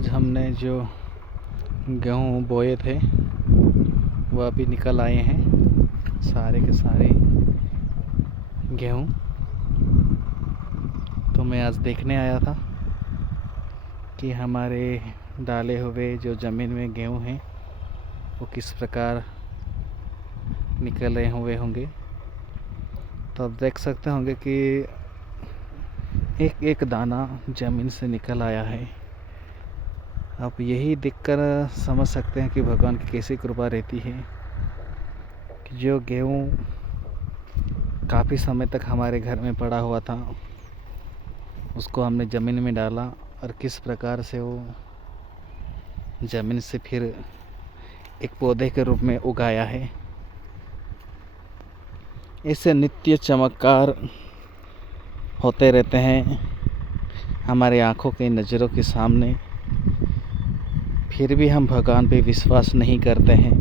आज हमने जो गेहूँ बोए थे वह अभी निकल आए हैं, सारे के सारे गेहूँ। तो मैं आज देखने आया था कि हमारे डाले हुए जो ज़मीन में गेहूँ हैं वो किस प्रकार निकले हुए होंगे। तो आप देख सकते होंगे कि एक एक दाना ज़मीन से निकल आया है। आप यही देखकर समझ सकते हैं कि भगवान की कैसी कृपा रहती है कि जो गेहूँ काफ़ी समय तक हमारे घर में पड़ा हुआ था उसको हमने ज़मीन में डाला और किस प्रकार से वो ज़मीन से फिर एक पौधे के रूप में उगाया है। इससे नित्य चमत्कार होते रहते हैं हमारे आँखों की नज़रों के सामने, फिर भी हम भगवान पे विश्वास नहीं करते हैं।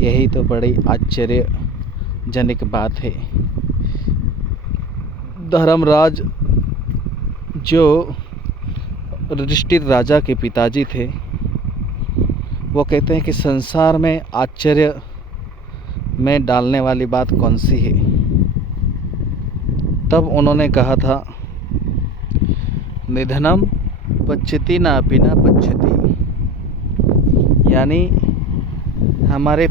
यही तो बड़ी आश्चर्यजनक बात है। धर्मराज जो युधिष्ठिर राजा के पिताजी थे वो कहते हैं कि संसार में आश्चर्य में डालने वाली बात कौन सी है। तब उन्होंने कहा था, निधनम पच्यति नापि न पच्यति, यानी हमारे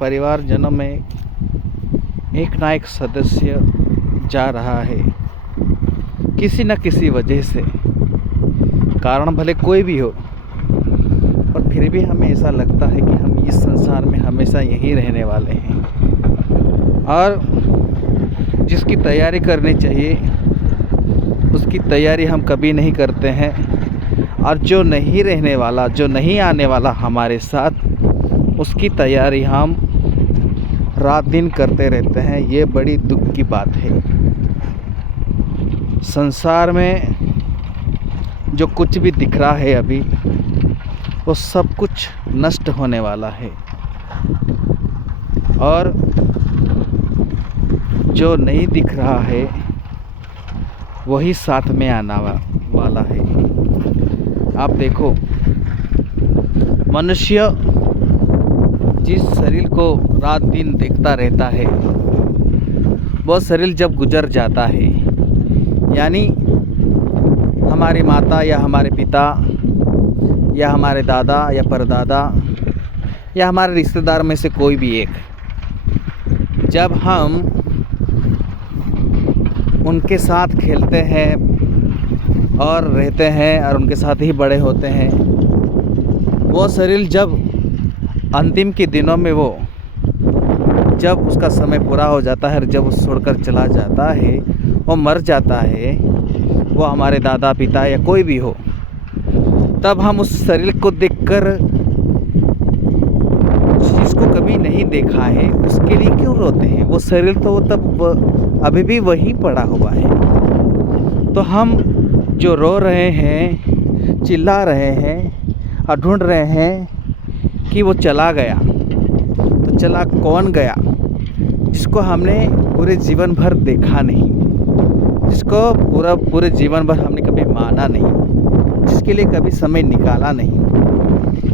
परिवारजनों में एक ना एक सदस्य जा रहा है किसी न किसी वजह से, कारण भले कोई भी हो, पर फिर भी हमें ऐसा लगता है कि हम इस संसार में हमेशा यहीं रहने वाले हैं और जिसकी तैयारी करनी चाहिए उसकी तैयारी हम कभी नहीं करते हैं, और जो नहीं रहने वाला, जो नहीं आने वाला हमारे साथ, उसकी तैयारी हम रात दिन करते रहते हैं। ये बड़ी दुख की बात है। संसार में जो कुछ भी दिख रहा है अभी वो सब कुछ नष्ट होने वाला है और जो नहीं दिख रहा है वही साथ में आने वाला है। आप देखो, मनुष्य जिस शरीर को रात दिन देखता रहता है वो शरीर जब गुजर जाता है, यानी हमारी माता या हमारे पिता या हमारे दादा या परदादा या हमारे रिश्तेदार में से कोई भी एक, जब हम उनके साथ खेलते हैं और रहते हैं और उनके साथ ही बड़े होते हैं, वो शरीर जब अंतिम के दिनों में वो जब उसका समय पूरा हो जाता है और जब वो छोड़कर चला जाता है, वो मर जाता है, वो हमारे दादा पिता या कोई भी हो, तब हम उस शरीर को देखकर जिसको कभी नहीं देखा है उसके लिए क्यों रोते हैं। वो शरीर तो वो तब अभी भी वही पड़ा हुआ है। तो हम जो रो रहे हैं, चिल्ला रहे हैं और ढूंढ रहे हैं कि वो चला गया, तो चला कौन गया? जिसको हमने पूरे जीवन भर देखा नहीं, जिसको पूरे जीवन भर हमने कभी माना नहीं, जिसके लिए कभी समय निकाला नहीं,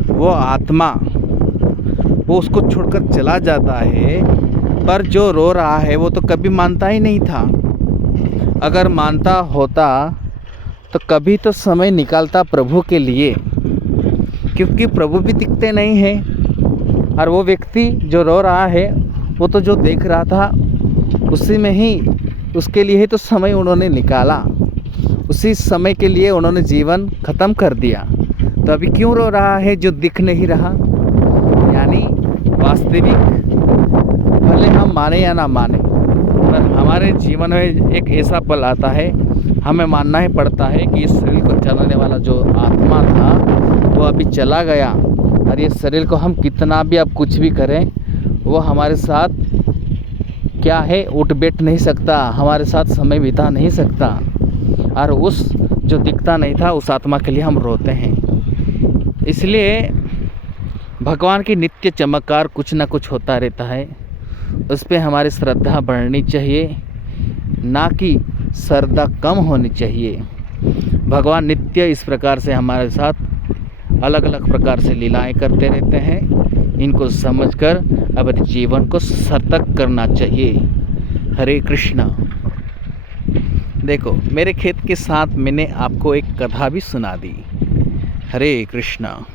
वो आत्मा वो उसको छोड़कर चला जाता है। पर जो रो रहा है वो तो कभी मानता ही नहीं था। अगर मानता होता तो कभी तो समय निकालता प्रभु के लिए, क्योंकि प्रभु भी दिखते नहीं हैं। और वो व्यक्ति जो रो रहा है वो तो जो देख रहा था उसी में ही, उसके लिए ही तो समय उन्होंने निकाला, उसी समय के लिए उन्होंने जीवन ख़त्म कर दिया। तो अभी क्यों रो रहा है जो दिख नहीं रहा? यानी वास्तविक, भले हम माने या ना माने, पर हमारे जीवन में एक ऐसा पल आता है, हमें मानना ही पड़ता है कि इस शरीर को चलाने वाला जो आत्मा था वो अभी चला गया, और ये शरीर को हम कितना भी अब कुछ भी करें वो हमारे साथ क्या है, उठ बैठ नहीं सकता, हमारे साथ समय बिता नहीं सकता। और उस जो दिखता नहीं था उस आत्मा के लिए हम रोते हैं। इसलिए भगवान की नित्य चमत्कार कुछ ना कुछ होता रहता है, उस पर हमारी श्रद्धा बढ़नी चाहिए, ना कि श्रद्धा कम होनी चाहिए। भगवान नित्य इस प्रकार से हमारे साथ अलग अलग प्रकार से लीलाएं करते रहते हैं। इनको समझकर अपने जीवन को सार्थक करना चाहिए। हरे कृष्णा। देखो, मेरे खेत के साथ मैंने आपको एक कथा भी सुना दी। हरे कृष्णा।